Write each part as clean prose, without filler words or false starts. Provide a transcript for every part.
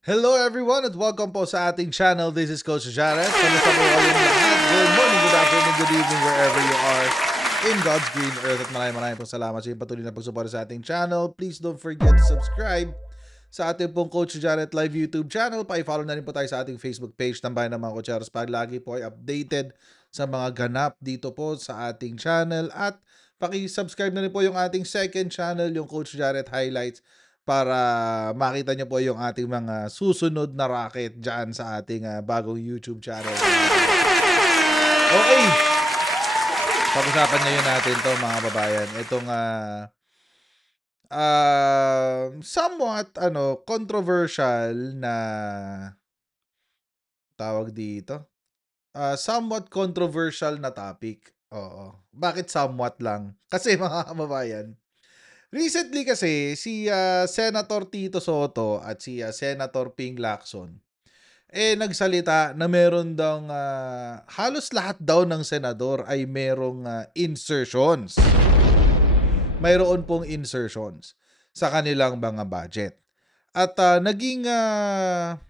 Hello everyone at welcome po sa ating channel. This is Coach Jared. Kamusta po kayong lahat? Good morning, good afternoon, good evening wherever you are in God's green earth. At maraming po salamat sa inyong patuloy na pagsuporta sa ating channel. Please don't forget to subscribe sa ating pong Coach Jared Live YouTube channel. Pa-follow na rin po tayo sa ating Facebook page ng Bayan ng mga Coacheros para lagi po ay updated sa mga ganap dito po sa ating channel. At paki-subscribe na rin po yung ating second channel, yung Coach Jared Highlights, para makita nyo po yung ating mga susunod na racket dyan sa ating bagong YouTube channel. Okay. Pag-usapan ngayon natin to mga babayan. Itong somewhat controversial na tawag dito. Somewhat controversial na topic. Oo. Bakit somewhat lang? Kasi mga kababayan, recently kasi si Senator Tito Soto at si Senator Ping Lacson nagsalita na meron daw halos lahat daw ng senador ay merong insertions. Mayroon pong insertions sa kanilang mga budget. At naging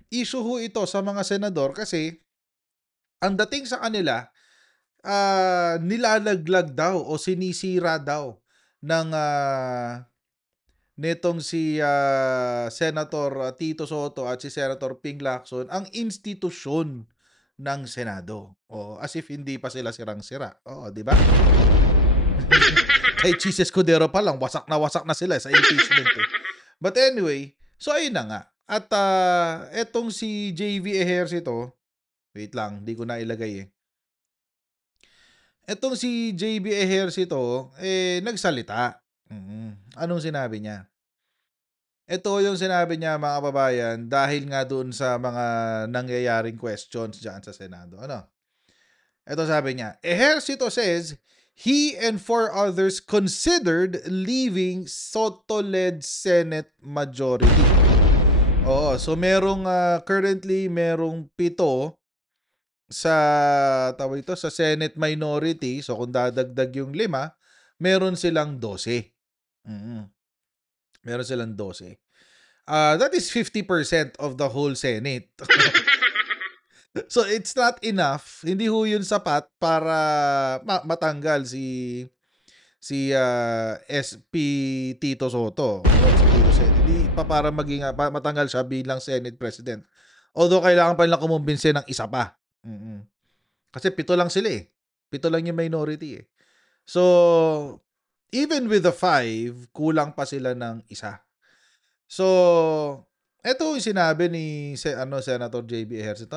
issue ho ito sa mga senador kasi ang dating sa kanila, nilalaglag daw o sinisira daw ng netong si Senator Tito Soto at si Senator Ping Lacson ang institusyon ng Senado. O as if hindi pa sila sirang-sira. Oo, di ba? Kay Chis Escudero pa lang, wasak na sila sa impeachment. But anyway, so ayun na nga. At etong si JV Ejercito, wait lang, di ko na ilagay Etong si JB Ejercito, nagsalita. Anong sinabi niya? Ito yung sinabi niya mga kababayan dahil nga doon sa mga nangyayaring questions dyan sa Senado. Ito sabi niya, Ejercito says he and 4 others considered leaving Soto-led Senate majority. Oo, so currently merong 7 sa sa Senate minority. So kung dadagdag yung 5, meron silang 12. Meron silang 12. That is 50% of the whole Senate. So it's not enough. Hindi ho yun sapat para matanggal si SP Tito Soto. Hindi pa para maging matanggal siya bilang Senate President. Although kailangan pa nilang kumumbinse ng isa pa. Kasi 7 lang sila 7 lang yung minority So, even with the 5, kulang pa sila ng isa. So, eto yung sinabi ni Senator JB Ejercito,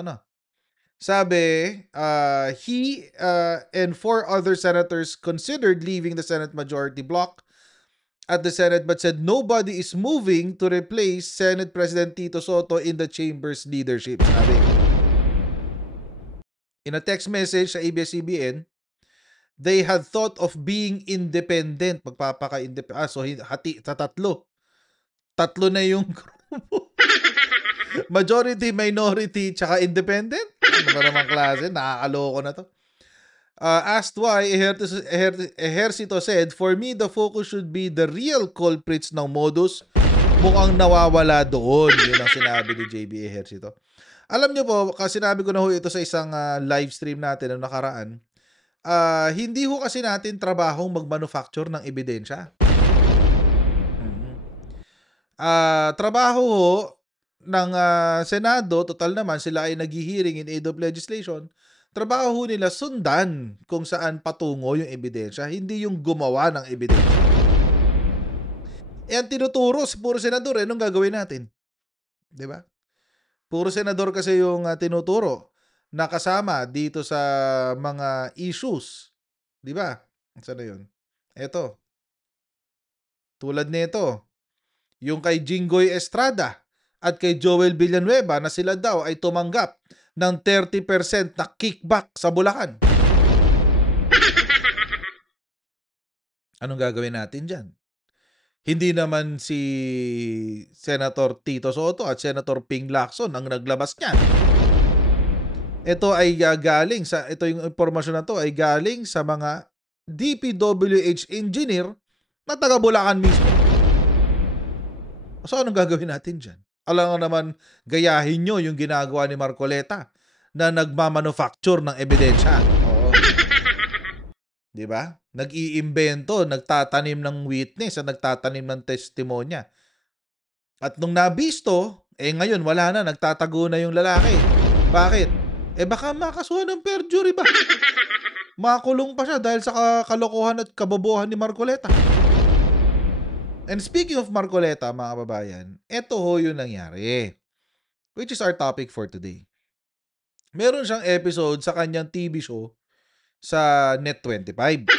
Sabi, he and 4 other senators considered leaving the Senate majority block at the Senate but said nobody is moving to replace Senate President Tito Soto in the chamber's leadership. Sabi. In a text message sa ABS-CBN, they had thought of being independent. Magpapaka-independent. So, hati sa 3. 3 na yung grupo. Majority, minority, tsaka independent? Ano ba naman klase? Nakakaloko na to. Asked why, Ejercito said, for me, the focus should be the real culprits ng modus. Mukhang nawawala doon. Yun ang sinabi ni JB Ejercito. Alam niyo po, kasi sinabi ko na ho ito sa isang live stream natin noong nakaraan, hindi ho kasi natin trabahong mag-manufacture ng ebidensya. Trabaho ho ng Senado, total naman sila ay naghihiring in aid of legislation, trabaho nila sundan kung saan patungo yung ebidensya, hindi yung gumawa ng ebidensya. Ang tinuturo, puro senador anong gagawin natin? Diba? Puro senador kasi yung tinuturo na kasama dito sa mga issues. Diba? Saan na yun? Eto. Tulad nito, yung kay Jinggoy Estrada at kay Joel Villanueva na sila daw ay tumanggap ng 30% na kickback sa Bulacan. Anong gagawin natin dyan? Hindi naman si Senator Tito Soto at Senator Ping Lacson ang naglabas niyan. Ito ay yung impormasyon na to ay galing sa mga DPWH engineer na taga Bulacan mismo. So, anong gagawin natin dyan? Alam naman, gayahin nyo yung ginagawa ni Marcoleta na nagmamanufacture ng ebidensya. Oo. Di ba? Nag-iimbento, nagtatanim ng witness at nagtatanim ng testimonya. At nung nabisto, ngayon wala na, nagtatago na yung lalaki. Bakit? Baka makasuhan ng perjury ba? Makulong pa siya dahil sa kalokohan at kabobohan ni Marcoleta. And speaking of Marcoleta, mga kababayan, eto ho yung nangyari. Which is our topic for today. Meron siyang episode sa kanyang TV show sa Net25.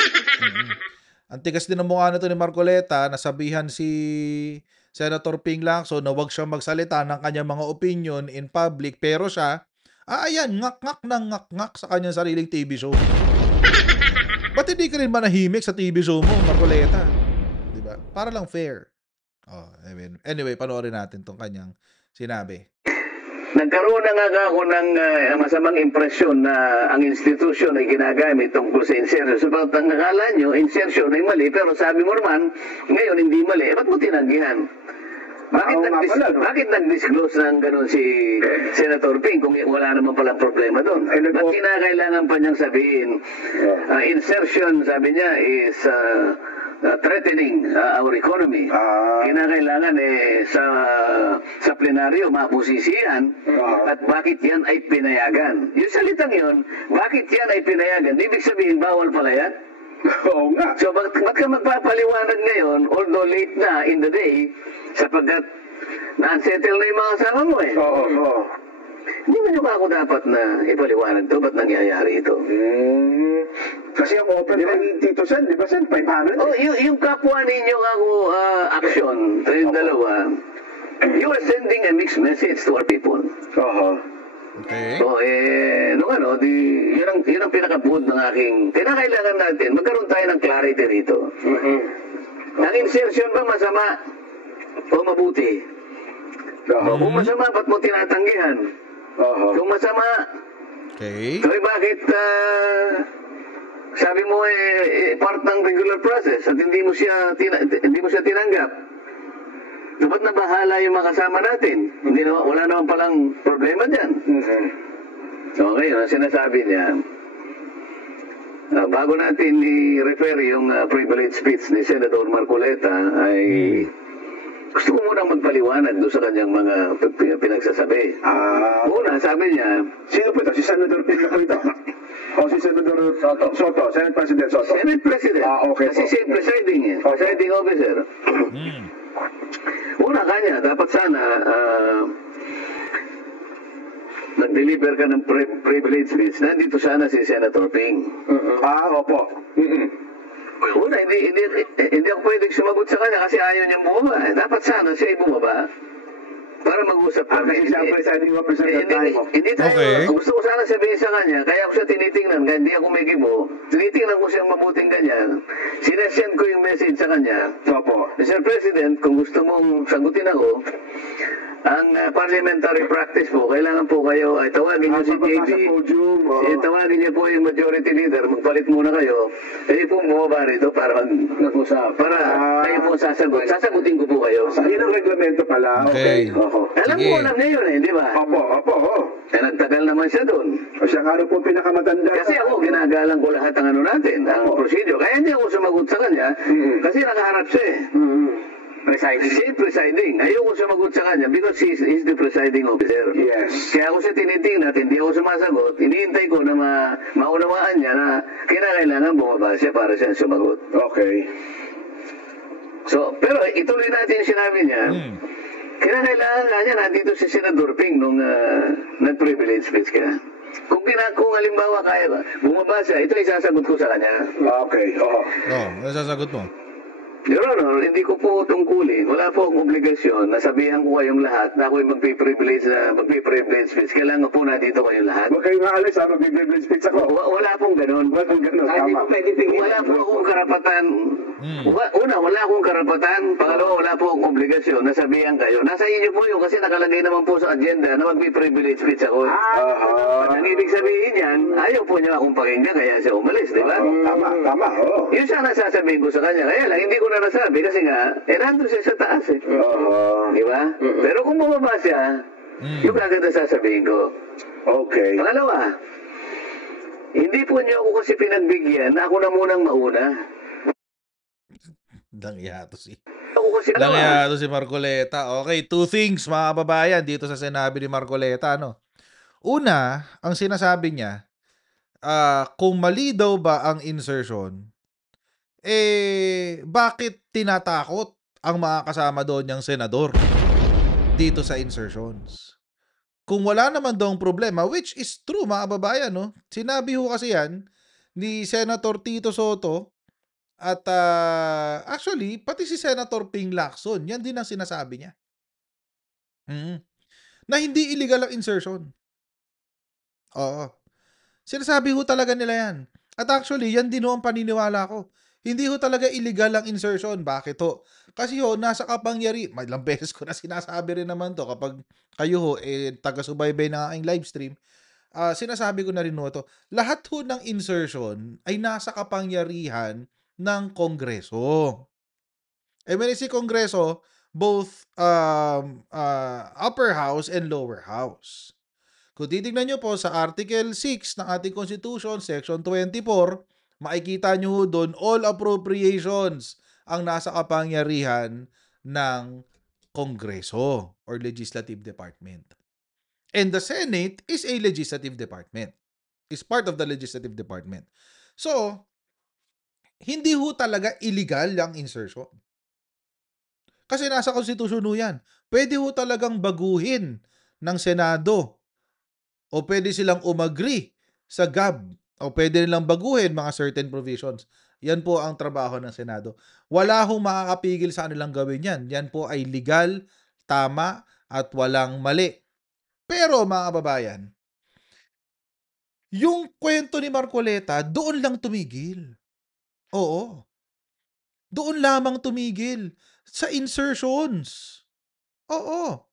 Ang tigas din ang mukha na to ni Marcoleta, nasabihan si Senator Ping Lacson na wag siyang magsalita ng kanyang mga opinion in public, pero siya, ayan, ngak-ngak sa kanyang sariling TV show. Ba't hindi ka rin manahimik sa TV show mo, Marcoleta? Diba? Para lang fair. Anyway, panoorin natin tong kanyang sinabi. Nagkaroon na nga ako ng masamang impresyon na ang institusyon ay ginagamit tungkol sa insertion. So, pag nakala nyo, insertion ay mali, pero sabi mo naman, ngayon hindi mali. Ba't mo tinanggihan? Bakit nag-disclose ng ganun si Senator Ping kung wala naman palang problema doon? Ba't kinakailangan pa niyang sabihin? Insertion, sabi niya, is threatening our economy. Kinakailangan sa plenaryo mabusisihan at bakit yan ay pinayagan. Yung salitang yun, bakit yan ay pinayagan? Ibig sabihin, bawal pala yan? Oo nga. So, ba't ka magpapaliwanag ngayon, although late na in the day, sapagkat na-unsettle na yung mga kasama mo eh. Oo. Hindi mo nyo ako dapat na ipaliwanag to, ba't nangyayari ito? Kasi ang open kay Tito Sen, di ba Sen? 500? Oh, yung kapwa ninyo ako action, yung dalawa, you are sending a mixed message to our people. Okay. So, yun ang pinakabuod ng aking, kinakailangan natin, magkaroon tayo ng clarity rito. Ang insertion ba masama o mabuti? Kung masama, ba't mo tinatanggihan? Kung masama, okay. so bakit sabi mo part ng regular process at hindi mo siya tinanggap? So, ba't nabahala yung mga kasama natin? Wala naman palang problema dyan. So, ngayon, ang sinasabi niya, bago natin i-refer yung privilege speech ni Senator Marcoleta, ay gusto ko munang magpaliwanag doon sa kanyang mga pinagsasabi. Una, sabi niya, sino po ito? Si Senator Ping po ito? O si Senator Soto? Senate President Soto? Senate President. Okay. Kasi siya presiding officer. Una kanya, dapat sana nag-deliver ka ng privilege speech. Nandito sana si Senator Ping. Opo. Una, hindi ako pwedeng sumagot sa kanya kasi ayaw niyang bumaba. Dapat sana siya ay bumaba para mag-usap kami. Kasi siya presiding officer at time. Hindi tayo. Okay. Gusto ko sana sabihin sa kanya, kaya ako siya tinitingnan, kaya hindi ako may gibo. Tinitingnan ko siyang mabuting ganyan. Sinasend ko yung message sa kanya. Opo. Mr. President, kung gusto mong sagutin ako, ang parliamentary practice po, kailangan po kayo ay tawagin niyo si JB. Tawagin niyo po yung majority leader, magpalit muna kayo. Hindi po bumaba rito para mag-usap. Para kayo po sasagot. Sasagutin ko po kayo. Yun ang reglamento pala. Okay. Alam mo, alam niya yun di ba? Opo. Nagtagal naman siya doon. Siya nga rin po pinakamatanda. Kasi ako, ginagalang ko lahat ang natin, ang procedure. Kaya hindi ako sumagot sa kanya, kasi nakaharap siya eh. Presiding. Ayoko sumagot sa kanya because he's the presiding officer. Yes. Kaya ako siya tinitingnan, hindi ako sumasagot. Hinihintay ko na maunawaan niya na kinakailangan bumaba siya para siya sumagot. Okay. So, pero ituloy natin yung sinabi niya. Kinakailangan nga niya, nandito si Senator Ping nung nag-privilege speech ka. Kung halimbawa kaya ba, bumaba siya, ito isasagot ko sa kanya. Okay. Ano sasagot mo? Your Honor, hindi ko po tungkulin. Wala po akong obligasyon na sabihan ko kayong lahat na ako'y magpiprivilege speech. Kailangan po na dito kayong lahat. Huwag kayong aalis magpiprivilege speech ako. Wala pong ganun. Wala pong ganun. Wala po akong karapatan Una, wala akong karapatan. Pangalawa, wala po akong obligasyon na sabihan kayo. Nasa inyo po yun kasi nakalagay naman po sa agenda na magpi-privilege speech ako. Ang ibig sabihin yan, ayaw po niya akong pakinggan kaya siya umalis, di ba? Tama. Yun siya nasasabihin ko sa kanya. Kaya lang, hindi ko na nasabi kasi nga, nandun siya sa taas eh. Di ba? Pero kung bumaba siya, yung agad na sasabihin ko. Okay. Pangalawa, hindi po niyo ako kasi pinagbigyan na ako na munang mauna. Langyato si Langyato si Marcoleta. Okay, two things mga kababayan dito sa sinabi ni Marcoleta, no. Una, ang sinasabi niya, kung mali daw ba ang insertion, bakit tinatakot ang mga kasama doon niyang senador dito sa insertions? Kung wala naman daw problema, which is true mga kababayan, no. Sinabi ho kasi yan ni Senator Tito Soto. At actually, pati si Senator Ping Lacson, yan din ang sinasabi niya. Na hindi illegal ang insertion. Oo. Sinasabi ho talaga nila yan. At actually, yan din ho ang paniniwala ko. Hindi ho talaga illegal ang insertion. Bakit ho? Kasi ho, nasa kapangyarihan, ilang beses ko na sinasabi rin naman to kapag kayo ho, taga-subaybay ng aking live stream, sinasabi ko na rin ho to, lahat ho ng insertion ay nasa kapangyarihan ng Kongreso. When I say Kongreso, both upper house and lower house. Kung titignan nyo po sa Article 6 ng ating Constitution, Section 24, makikita nyo doon all appropriations ang nasa kapangyarihan ng Kongreso or Legislative Department. And the Senate is a legislative department. Is part of the legislative department. So, hindi ho talaga illegal yung insertion. Kasi nasa konstitusyon ho yan. Pwede ho talagang baguhin ng Senado. O pwede silang umagree sa GAB. O pwede nilang baguhin mga certain provisions. Yan po ang trabaho ng Senado. Wala hong makakapigil sa kanilang gawin yan. Yan po ay legal, tama, at walang mali. Pero mga kababayan, yung kwento ni Marcoleta, doon lang tumigil. Oo. Doon lamang tumigil sa insertions. Oo.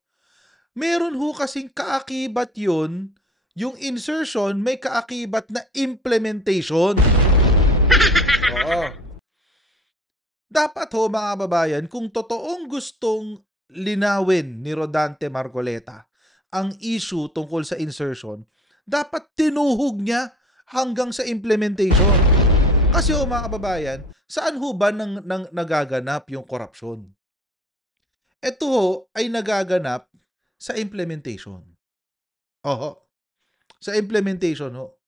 Meron ho kasing kaakibat yun, yung insertion may kaakibat na implementation. Oo. Dapat ho mga kababayan, kung totoong gustong linawin ni Rodante Marcoleta ang issue tungkol sa insertion, dapat tinuhog niya hanggang sa implementation. Kasi ho mga kababayan, saan ho ba nagaganap yung korupsyon? Ito ho ay nagaganap sa implementation. Sa implementation ho.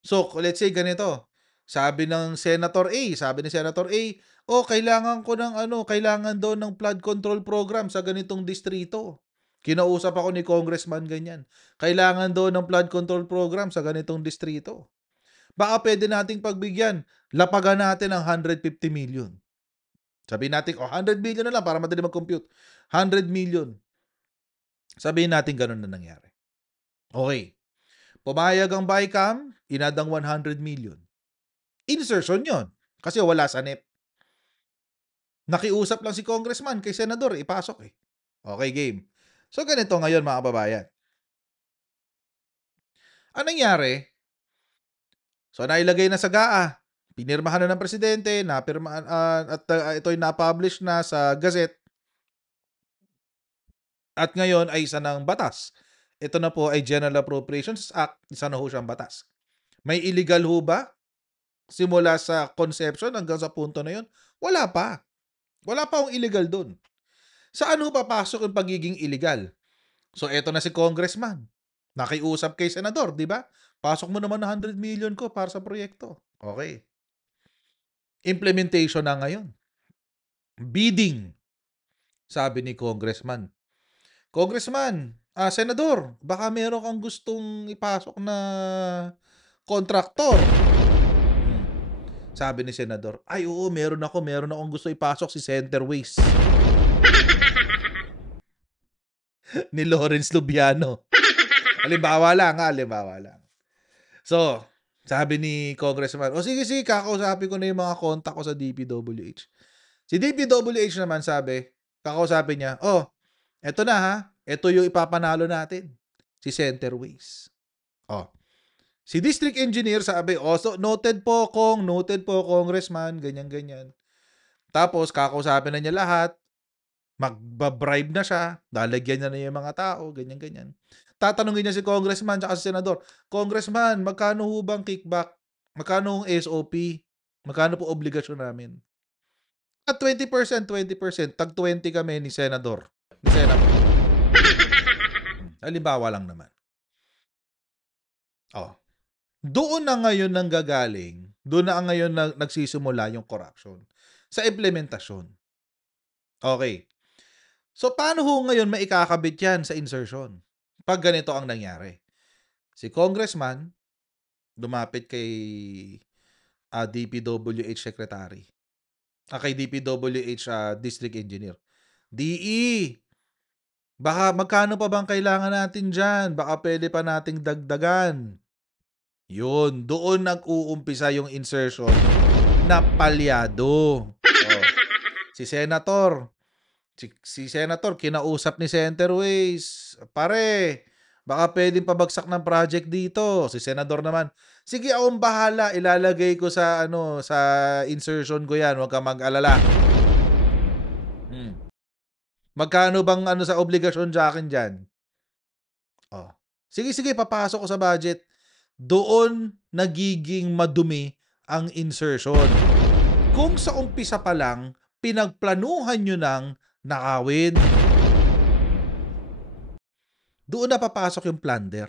So, let's say ganito. Sabi ni Senator A, kailangan ko ng kailangan daw ng flood control program sa ganitong distrito. Kinausap ako ni Congressman ganyan. Kailangan daw ng flood control program sa ganitong distrito. Baka pwede nating pagbigyan, lapagan natin ang 150 million. Sabihin natin, 100 million na lang para madali mag-compute. 100 million. Sabihin natin ganun na nangyari. Okay. Pumayag ang BICAM, inadang 100 million. Insertion yon kasi wala sa NEP. Nakiusap lang si Congressman kay Senador, ipasok eh. Okay, game. So ganito ngayon mga kababayan. Anong nangyari? So, nailagay na sa GAA. Pinirmahan na ng presidente, at ito'y na-publish na sa Gazette. At ngayon ay isa ng batas. Ito na po ay General Appropriations Act. Isa na ho siyang batas. May illegal ho ba? Simula sa conception hanggang sa punto na yun? Wala pa. Wala pa akong illegal dun. Saan ho papasok yung pagiging illegal? So, eto na si Congressman. Nakiusap kay Senador, di ba? Pasok mo naman na 100 million ko para sa proyekto. Okay. Implementation na ngayon. Bidding. Sabi ni Congressman. Senador, baka meron kang gustong ipasok na kontraktor. Sabi ni Senador, oo, meron akong gusto ipasok si Centerways. Ni Lawrence Lubiano. Halimbawa lang. So, Sabi ni Congressman, "O sige, sige, kakausapin ko na yung mga kontak ko sa DPWH." Si DPWH naman sabi, kakausapin niya, "Oh, eto na ha, eto yung ipapanalo natin, si Centerways." Oh, si District Engineer sabi, "Oh, so noted po Kong, noted po Congressman, ganyan, ganyan." Tapos kakausapin na niya lahat, magba-bribe na siya, lalagyan niya na yung mga tao, ganyan, ganyan. Tatanungin niya si Congressman tsaka si Senador, "Congressman, magkano ho bang kickback? Magkano hong SOP? Magkano po obligasyon namin?" At 20%, 20%, tag-20 kami ni Senator. Halimbawa lang naman. Oh, doon na ngayon nanggagaling, doon na ngayon nagsisimula yung corruption, sa implementasyon. Okay. So, paano ho ngayon maikakabit yan sa insertion? 'Pag ganito ang nangyari. Si Congressman lumapit kay, DPWH Secretary, kay DPWH, District Engineer. "DE, baka magkano pa bang kailangan natin diyan? Baka puwede pa nating dagdagan." Yun, doon nag-uumpisa yung insertion na palyado. Oh, si Senator si Senator kinausap ni Centerways, "Pare, baka puwedeng pabagsak ng project dito." Si Senador naman, "Sige, akong bahala, ilalagay ko sa ano, sa insertion ko 'yan, 'wag kang mag-alala." Hmm, "Magkano bang ano sa obligasyon sa'kin diyan?" Oh, "Sige, sige, papasok ko sa budget." Doon nagiging madumi ang insertion. Kung sa umpisa pa lang, pinagplanuhan niyo ng nakawin. Doon na papasok yung plunder.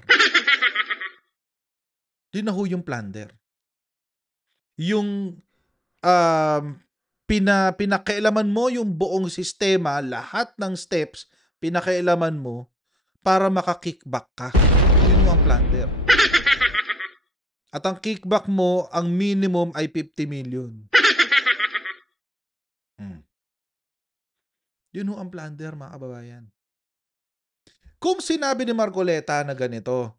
Yun na ho yung plunder. Yung, um, pinakialaman mo yung buong sistema, lahat ng steps, pinakialaman mo para maka-kickback ka. Yun ho ang plunder. At ang kickback mo, ang minimum ay 50 million. Hmm. Yun ho ang plunder, mga kababayan. Kung sinabi ni Marcoleta na ganito,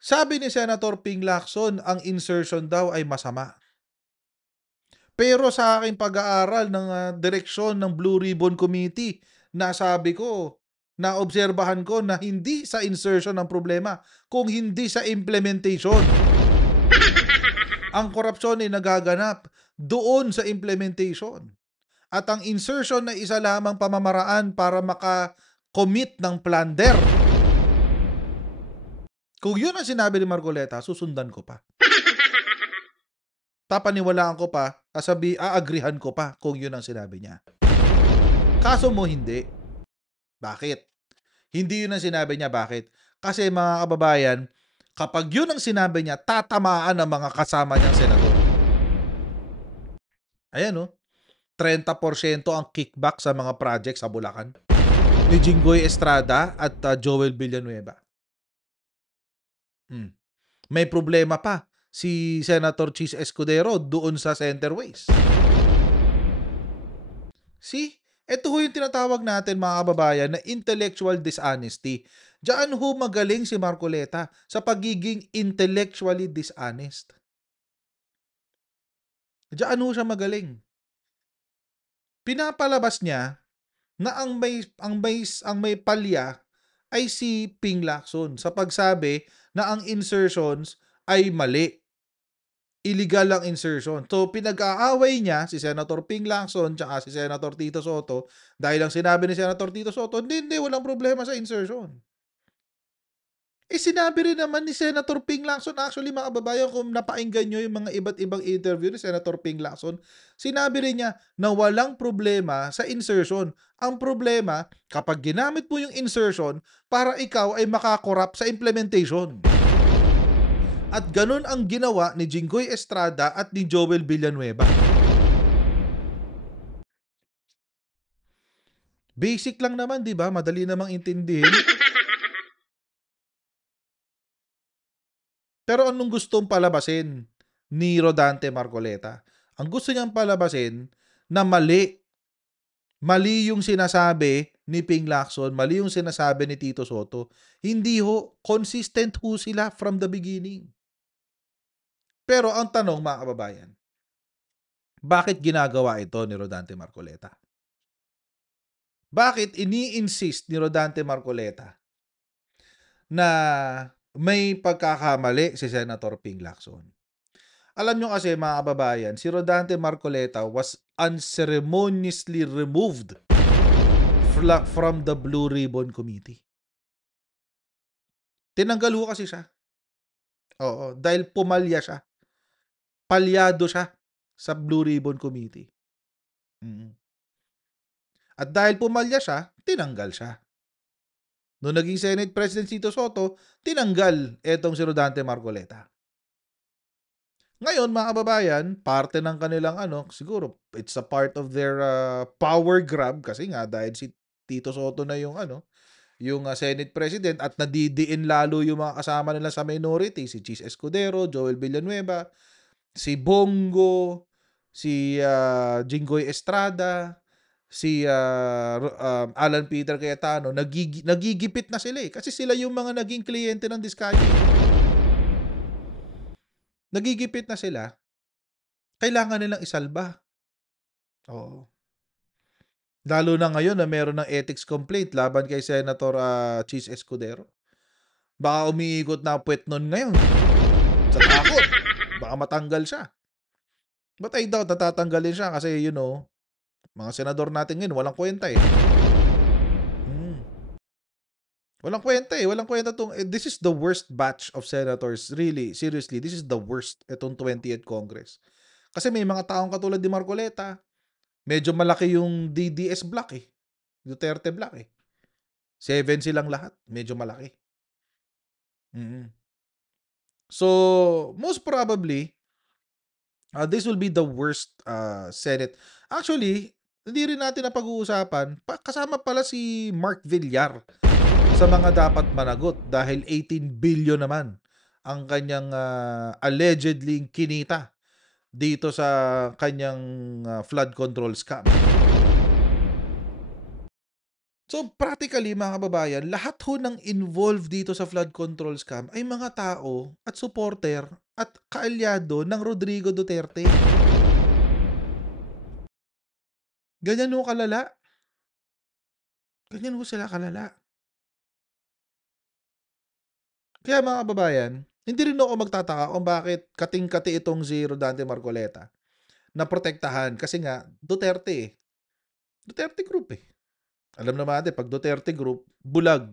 sabi ni Senator Ping Lacson, ang insertion daw ay masama. Pero sa aking pag-aaral ng, direksyon ng Blue Ribbon Committee, nasabi ko, naobserbahan ko na hindi sa insertion ang problema, kung hindi sa implementation. Ang korupsyon ay nagaganap doon sa implementation. At ang insertion ay isa lamang pamamaraan para maka-commit ng plunder. Kung yun ang sinabi ni Marcoleta, susundan ko pa. Papaniwalaan ko pa, aagrihan ko pa kung yun ang sinabi niya. Kaso mo hindi. Bakit? Hindi yun ang sinabi niya, bakit? Kasi mga kababayan, kapag yun ang sinabi niya, tatamaan ang mga kasama niyang senador. Ayan, oh, 30% ang kickback sa mga project sa Bulacan ni Jinggoy Estrada at, Joel Villanueva. May problema pa si Senator Chis Escudero doon sa Centerways. See, ito ho yung tinatawag natin, mga kababayan, na intellectual dishonesty. Diyan ho magaling si Marcoleta sa pagiging intellectually dishonest. Diyan ho siya magaling. Pinapalabas niya na ang may palya ay si Ping Lacson sa pagsabi na ang insertions ay mali. Illegal ang insertion. So, pinag-aaway niya si Senator Ping Lacson tsaka si Senator Tito Soto dahil ang sinabi ni Senator Tito Soto, hindi, walang problema sa insertion. Sinabi rin naman ni Senator Ping Lacson, actually mga kababayan, kung napakinggan nyo yung mga iba't ibang interview ni Senator Ping Lacson, sinabi rin niya na walang problema sa insertion. Ang problema, kapag ginamit mo yung insertion para ikaw ay makakorap sa implementation. At ganun ang ginawa ni Jinggoy Estrada at ni Joel Villanueva. Basic lang naman, 'di ba? Madali namang intindihin. Pero anong gustong palabasin ni Rodante Marcoleta? Ang gusto niyang palabasin na mali. Mali yung sinasabi ni Ping Lacson, mali yung sinasabi ni Tito Soto. Hindi ho, consistent ho sila from the beginning. Pero ang tanong, mga kababayan, bakit ginagawa ito ni Rodante Marcoleta? Bakit ini-insist ni Rodante Marcoleta na may pagkakamali si Senator Ping Lacson? Alam nyo kasi, mga kababayan, si Rodante Marcoleta was unceremoniously removed from the Blue Ribbon Committee. Tinanggal ho kasi siya. Oo, dahil pumalya siya. Palyado siya sa Blue Ribbon Committee. At dahil pumalya siya, tinanggal siya. Noong naging Senate President Tito Soto, tinanggal etong si Rodante Marcoleta. Ngayon, mga kababayan, parte ng kanilang siguro it's a part of their power grab kasi nga dahil si Tito Soto na yung yung Senate President at nadidiin lalo yung mga kasama nila sa minority, si Chis Escudero, Joel Villanueva, si Bongo, si Jinggoy Estrada, si Alan Peter Cayetano, nagigipit na sila kasi sila yung mga naging kliyente ng Diskaya. Nagigipit na sila, kailangan nilang isalba. Oo. Lalo na ngayon na meron ng ethics complaint laban kay Senator Chis Escudero. Baka umiikot na puwet nun ngayon. Sa takot. Baka matanggal siya. But I doubt natatanggalin siya kasi mga senador natin ngayon walang kwenta eh. Walang kwenta eh. Walang kwenta this is the worst batch of senators. Really, seriously, this is the worst itong 20th Congress. Kasi may mga taong katulad ni Marcoleta, medyo malaki yung DDS block eh. Duterte block eh. 7 silang lahat. Medyo malaki. So, most probably, this will be the worst Senate. Actually, hindi rin natin na pag-uusapan. Kasama pala si Mark Villar sa mga dapat managot dahil 18 billion naman ang kanyang allegedly kinita dito sa kanyang flood control scam. So practically, mga kababayan, lahat ho ng involved dito sa flood control scam ay mga tao at supporter at kaalyado ng Rodrigo Duterte. Ganyan ho kalala. Ganyan ho sila kalala. Kaya mga kababayan, hindi rin ako magtataka kung bakit kating-kati itong si Rodante Marcoleta na protektahan kasi nga Duterte eh. Duterte Group eh. Alam naman natin, pag Duterte Group, bulag.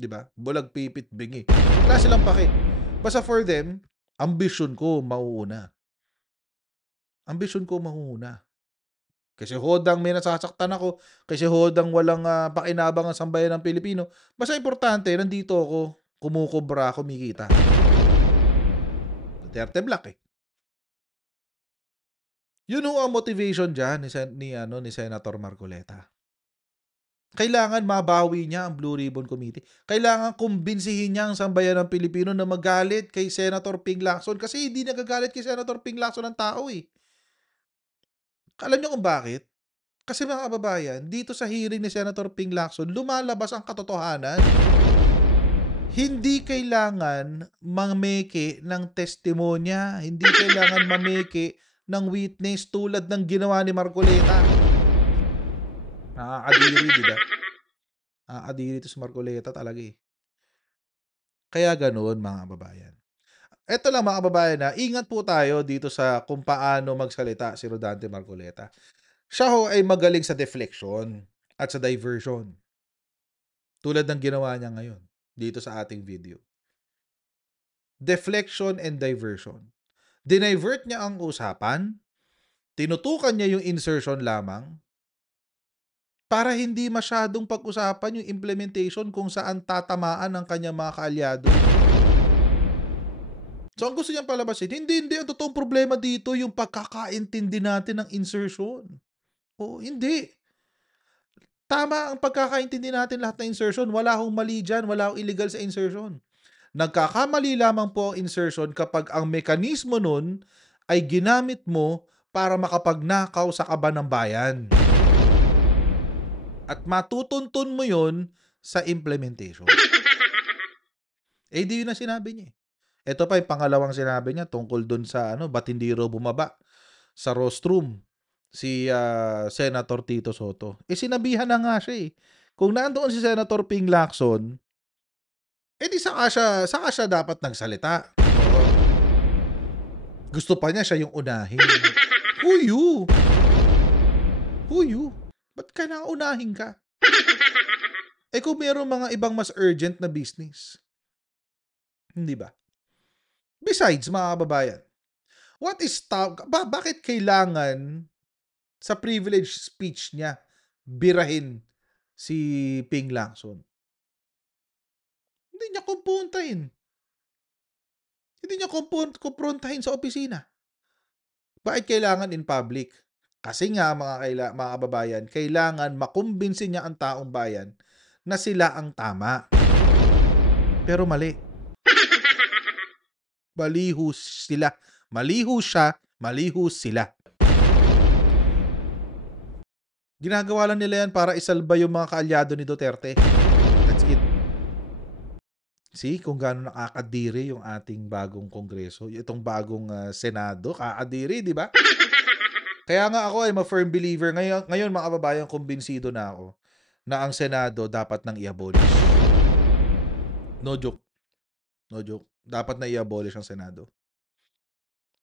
Diba? Bulag, pipit, bingi. Wala silang pake. Basta for them, ambisyon ko mauuna. Ambisyon ko mauuna. Kasi hodang may nasasaktan ako, kasi hodang walang pakinabang ang sambayan ng Pilipino. Basta importante, nandito ako, kumukubra, kumikita. Duterte Black eh. Yun ang motivation dyan ni Senator Marcoleta. Kailangan mabawi niya ang Blue Ribbon Committee. Kailangan kumbinsihin niya ang sambayan ng Pilipino na magalit kay Senator Ping Lacson kasi hindi nagagalit kay Senator Ping Lacson ng tao eh. Alam niyo kung bakit? Kasi mga kababayan, dito sa hearing ni Senator Ping Lacson, lumalabas ang katotohanan. Hindi kailangan mameke ng testimonya. Hindi kailangan mameke ng witness tulad ng ginawa ni Marcoleta. Nakakadiri, diba? Nakakadiri ito si Marcoleta talaga eh. Kaya ganoon, mga kababayan. Ito lang mga kababayan na ingat po tayo dito sa kung paano magsalita si Rodante Marcoleta. Siya ho ay magaling sa deflection at sa diversion. Tulad ng ginawa niya ngayon dito sa ating video. Deflection and diversion. Dinivert niya ang usapan, tinutukan niya yung insertion lamang, para hindi masyadong pag-usapan yung implementation kung saan tatamaan ang kanyang mga kaalyado. So, ang gusto niyang palabasin, hindi. Ang totoong problema dito, yung pagkakaintindi natin ng insertion. O, hindi. Tama ang pagkakaintindi natin lahat ng insertion. Wala akong mali dyan. Wala akong illegal sa insertion. Nagkakamali lamang po ang insertion kapag ang mekanismo nun ay ginamit mo para makapagnakaw sa kaban ng bayan. At matutuntun mo yon sa implementation. Eh, di yun na sinabi niya. Ito pa yung pangalawang sinabi niya tungkol dun sa ba't hindi raw bumaba sa rostrum si Senator Tito Soto. Sinabihan na nga siya eh. Kung nandoon si Senator Ping Lacson, di saka siya dapat nagsalita. Gusto pa niya siya yung unahin. Who you? Who you? Ba't kailangan unahin ka? Kung mayroong mga ibang mas urgent na business. Hindi ba? Besides, mga kababayan, bakit kailangan sa privilege speech niya birahin si Ping Lacson? Hindi niya kumpuntahin. Hindi niya kumprontahin sa opisina. Bakit kailangan in public? Kasi nga mga kababayan, kailangan makumbinsi niya ang taong bayan na sila ang tama. Pero mali. Maliho sila. Maliho siya, maliho sila. Ginagawa lang nila yan para isalba yung mga kaalyado ni Duterte. That's it. See kung gaano nakakadiri yung ating bagong kongreso. Itong bagong Senado, kakadiri, di ba? Kaya nga ako ay ma-firm believer. Ngayon mga kababayan, kumbinsido na ako na ang Senado dapat nang i-abolish. No joke. No joke. Dapat na i-abolish ang Senado.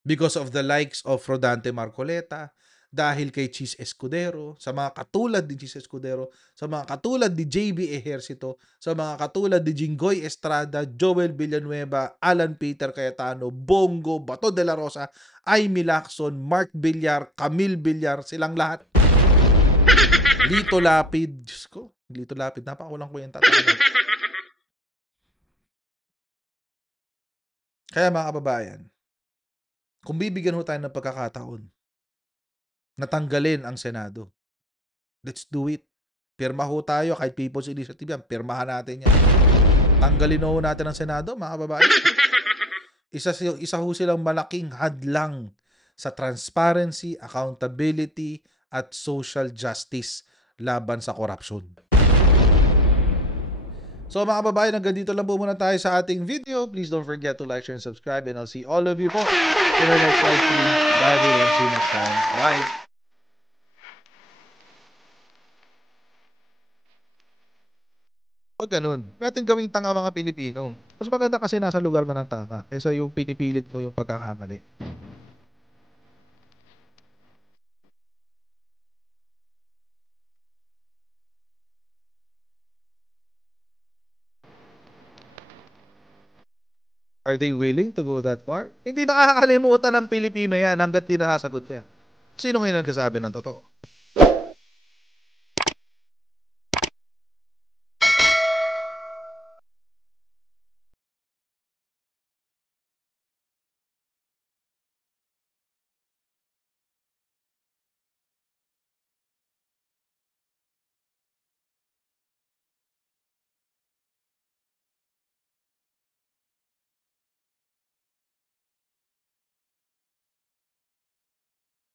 Because of the likes of Rodante Marcoleta, dahil kay Chis Escudero, sa mga katulad ni Chis Escudero, sa mga katulad ni JB Ejercito, sa mga katulad ni Jinggoy Estrada, Joel Villanueva, Alan Peter Cayetano, Bongo, Bato de la Rosa, Aimee Lacson, Mark Villar, Camille Villar, silang lahat. Lito Lapid, Diyos ko, Lito Lapid, napakawalang kwenta talaga. Kaya mga kababayan, kung bibigyan ho tayo ng pagkakataon, natanggalin ang Senado. Let's do it. Pirma ho tayo, kahit People's Initiative yan, pirmahan natin yan. Tanggalin ho natin ang Senado, mga kababayan. Isa ho silang malaking hadlang sa transparency, accountability, at social justice laban sa korupsyon. So mga kababayan, hanggang dito lang po muna tayo sa ating video. Please don't forget to like, share, and subscribe. And I'll see all of you po in our next live stream. Bye everyone. See you next time. Bye. Pag ganun, natin gawing tanga mga Pilipino. Mas maganda kasi nasa lugar na ng tama kaysa yung pinipilit mo yung pagkakamali. Are they willing to go that far? Hindi nakakalimutan ng Pilipino yan hanggat di nakasagot yan. Sino ngayon nagsasabi ng totoo?